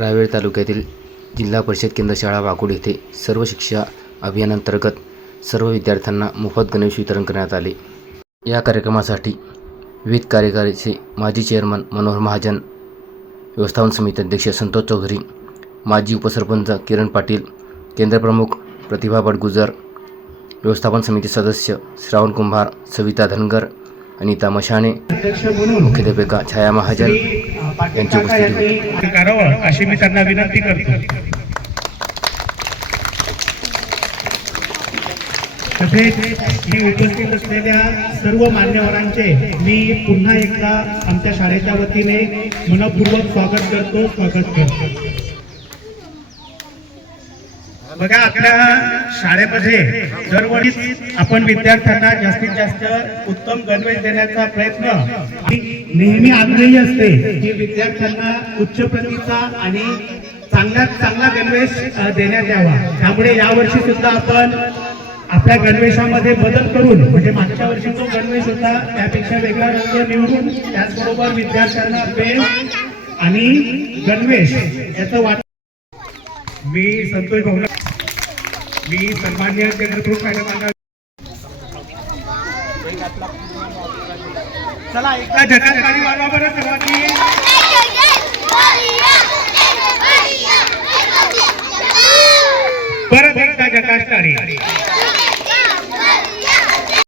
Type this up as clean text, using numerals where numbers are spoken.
रावेर तालुक्यातील जिल्हा परिषद केंद्र शाळा वाकोड येथे सर्व शिक्षा अभियानांतर्गत सर्व विद्यार्थ्यांना मोफत गणवेश वितरण करण्यात आले। या कार्यक्रमासाठी विविध कार्यकारिणीचे माजी चेअरमन मनोहर महाजन, व्यवस्थापन समिती अध्यक्ष संतोष चौधरी, माजी उपसरपंच किरण पाटील, केंद्रप्रमुख प्रतिभा बडगुजर, व्यवस्थापन समिती सदस्य श्रावण कुंभार, सविता धनगर, अनिता मशाणे, मुख्याध्यापिका छाया महाजन यांची उपस्थिती होती। करावं अशी मी त्यांना विनंती करतो। तसेच मी उपस्थित असलेल्या सर्व मान्यवरांचे मी पुन्हा एकदा आमच्या शाळेच्या वतीने मनपूर्वक स्वागत करतो। बघा, आपल्या शाळेमध्ये दरवर्षी आपण विद्यार्थ्यांना जास्तीत जास्त उत्तम गणवेश देण्याचा प्रयत्न नेहमी आग्रही असते की विद्यार्थ्यांना उच्च प्रतीचा आणि चांगल्यात चांगला गणवेश देण्यात यावा। त्यामुळे यावर्षी सुद्धा आपण आपल्या गणवेशामध्ये बदल करून, म्हणजे मागच्या वर्षी जो गणवेश होता त्यापेक्षा वेगळा रंग निवडून, त्याचबरोबर विद्यार्थ्यांना पेन आणि गणवेश याचं वाटप मी संतोष भाऊ, मी सन्माननीय केंद्रप्रमुख मॅडम, चला एकदा जगात गाडी वाजवा बरं सर्वांनी।